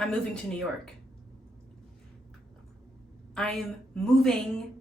I'm moving to New York. I am moving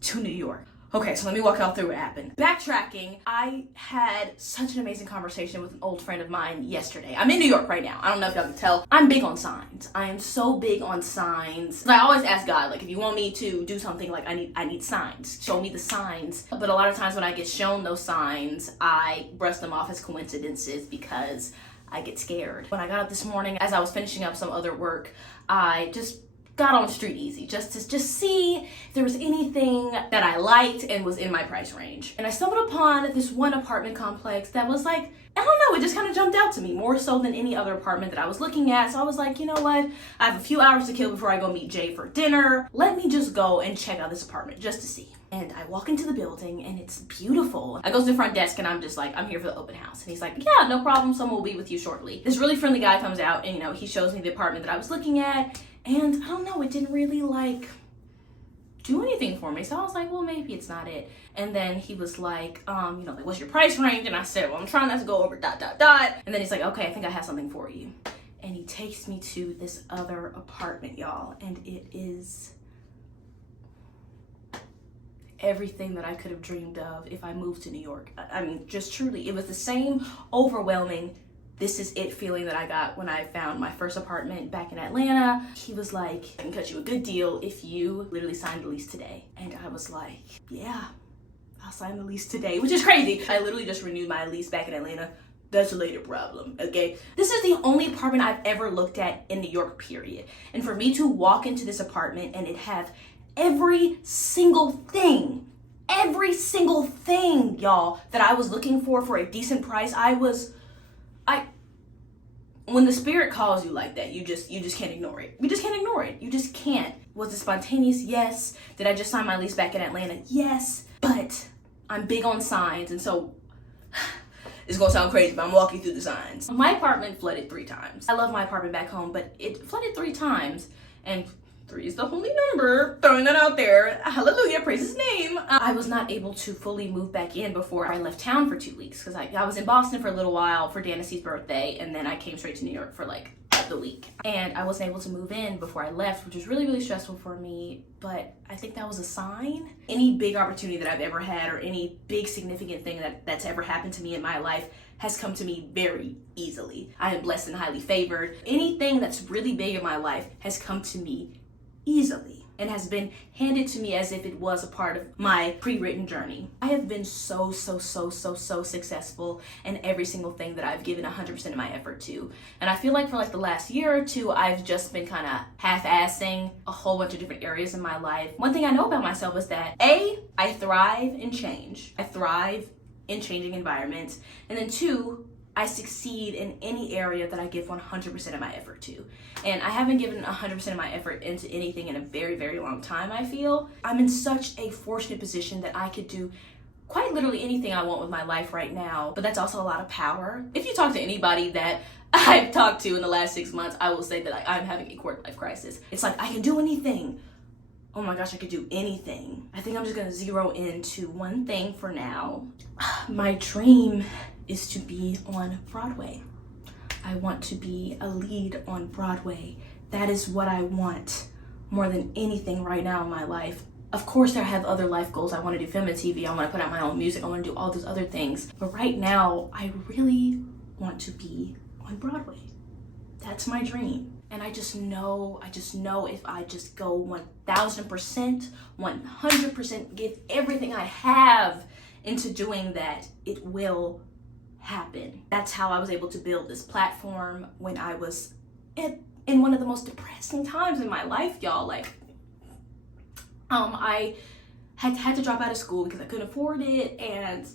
to New York. Okay, so let me walk y'all through what happened. Backtracking, I had such an amazing conversation with an old friend of mine yesterday. I'm in New York right now. I don't know if y'all can tell. I'm big on signs. I am so big on signs. I always ask God, like, if you want me to do something, like, I need signs. Show me the signs. But a lot of times when I get shown those signs, I brush them off as coincidences because I get scared. When I got up this morning, as I was finishing up some other work, I just got on Street Easy just to see if there was anything that I liked and was in my price range. And I stumbled upon this one apartment complex that was like, I don't know, it just kind of jumped out to me more so than any other apartment that I was looking at. So I was like, you know what? I have a few hours to kill before I go meet Jay for dinner. Let me just go and check out this apartment just to see. And I walk into the building and it's beautiful. I go to the front desk and I'm just like, I'm here for the open house. And he's like, yeah, no problem. Someone will be with you shortly. This really friendly guy comes out and, he shows me the apartment that I was looking at. And I don't know, it didn't really do anything for me. So I was like, well, maybe it's not it. And then he was like, what's your price range? And I said, well, I'm trying not to go over ... And then he's like, okay, I think I have something for you. And he takes me to this other apartment, y'all. And it is everything that I could have dreamed of if I moved to New York. I mean, just truly, it was the same overwhelming this is it feeling that I got when I found my first apartment back in Atlanta. He was like, I can cut you a good deal if you literally signed the lease today. And I was like, yeah, I'll sign the lease today, which is crazy. I literally just renewed my lease back in Atlanta. That's a later problem, okay? This is the only apartment I've ever looked at in New York, period. And for me to walk into this apartment and it have every single thing, y'all, that I was looking for a decent price, when the spirit calls you like that, you just can't ignore it. You just can't ignore it. You just can't. Was it spontaneous? Yes. Did I just sign my lease back in Atlanta? Yes. But I'm big on signs, and so it's gonna sound crazy, but I'm walking through the signs. My apartment flooded 3 times. I love my apartment back home, but it flooded 3 times, and 3 is the holy number. Throwing that out there. Hallelujah, praise his name. I was not able to fully move back in before I left town for 2 weeks because I was in Boston for a little while for Danacy's birthday, and then I came straight to New York for the week. And I wasn't able to move in before I left, which was really, really stressful for me, but I think that was a sign. Any big opportunity that I've ever had or any big significant thing that's ever happened to me in my life has come to me very easily. I am blessed and highly favored. Anything that's really big in my life has come to me easily and has been handed to me as if it was a part of my pre-written journey. I have been so successful in every single thing that I've given 100% of my effort to. And I feel like for the last year or two, I've just been kind of half-assing a whole bunch of different areas in my life. One thing I know about myself is that I thrive in change. I thrive in changing environments. And then 2, I succeed in any area that I give 100% of my effort to. And I haven't given 100% of my effort into anything in a very, very long time, I feel. I'm in such a fortunate position that I could do quite literally anything I want with my life right now, but that's also a lot of power. If you talk to anybody that I've talked to in the last 6 months, I will say that I'm having a quarter-life crisis. It's like, I can do anything. Oh my gosh, I could do anything. I think I'm just gonna zero into one thing for now. My dream is to be on Broadway. I want to be a lead on Broadway. That is what I want more than anything right now in my life. Of course, I have other life goals. I want to do film and TV. I want to put out my own music. I want to do all those other things. But right now, I really want to be on Broadway. That's my dream. And I just know if I just go 1000%, 100%, give everything I have into doing that, it will happen. That's how I was able to build this platform when I was in one of the most depressing times in my life, y'all. I had to drop out of school because I couldn't afford it, and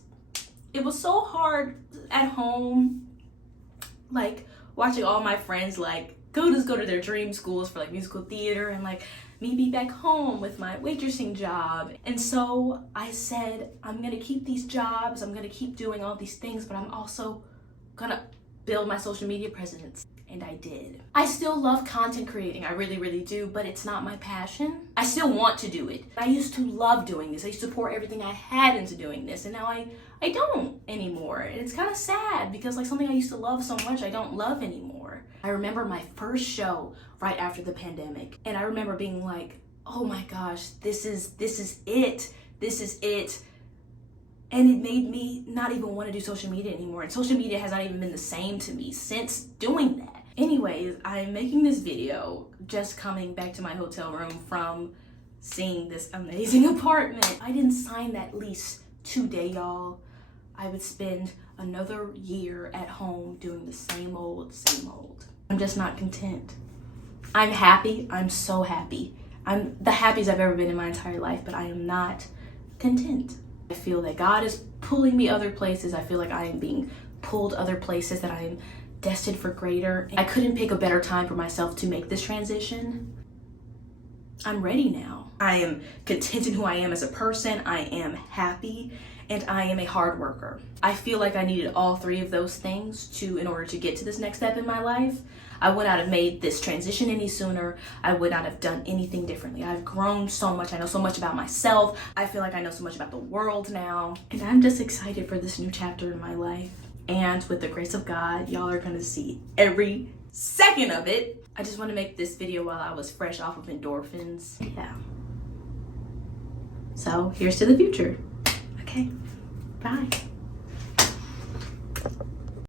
it was so hard at home, watching all my friends go to their dream schools for musical theater, and me be back home with my waitressing job. And so I said, I'm gonna keep these jobs, I'm gonna keep doing all these things, but I'm also gonna build my social media presence. And I did. I still love content creating, I really, really do, but it's not my passion. I still want to do it. I used to love doing this. I used to pour everything I had into doing this, and now I don't anymore. And it's kind of sad because something I used to love so much, I don't love anymore. I remember my first show right after the pandemic, and I remember being like, oh my gosh, this is it. This is it. And it made me not even want to do social media anymore. And social media has not even been the same to me since doing that. Anyways, I'm making this video just coming back to my hotel room from seeing this amazing apartment. I didn't sign that lease today, y'all. I would spend another year at home doing the same old, same old. I'm just not content. I'm happy. I'm so happy. I'm the happiest I've ever been in my entire life, but I am not content. I feel that God is pulling me other places. I feel like I am being pulled other places, that I am destined for greater. I couldn't pick a better time for myself to make this transition. I'm ready now. I am content in who I am as a person. I am happy, and I am a hard worker. I feel like I needed all three of those things in order to get to this next step in my life. I would not have made this transition any sooner. I would not have done anything differently. I've grown so much. I know so much about myself. I feel like I know so much about the world now. And I'm just excited for this new chapter in my life. And with the grace of God, y'all are gonna see every second of it. I just want to make this video while I was fresh off of endorphins. Yeah. So here's to the future. Okay, bye.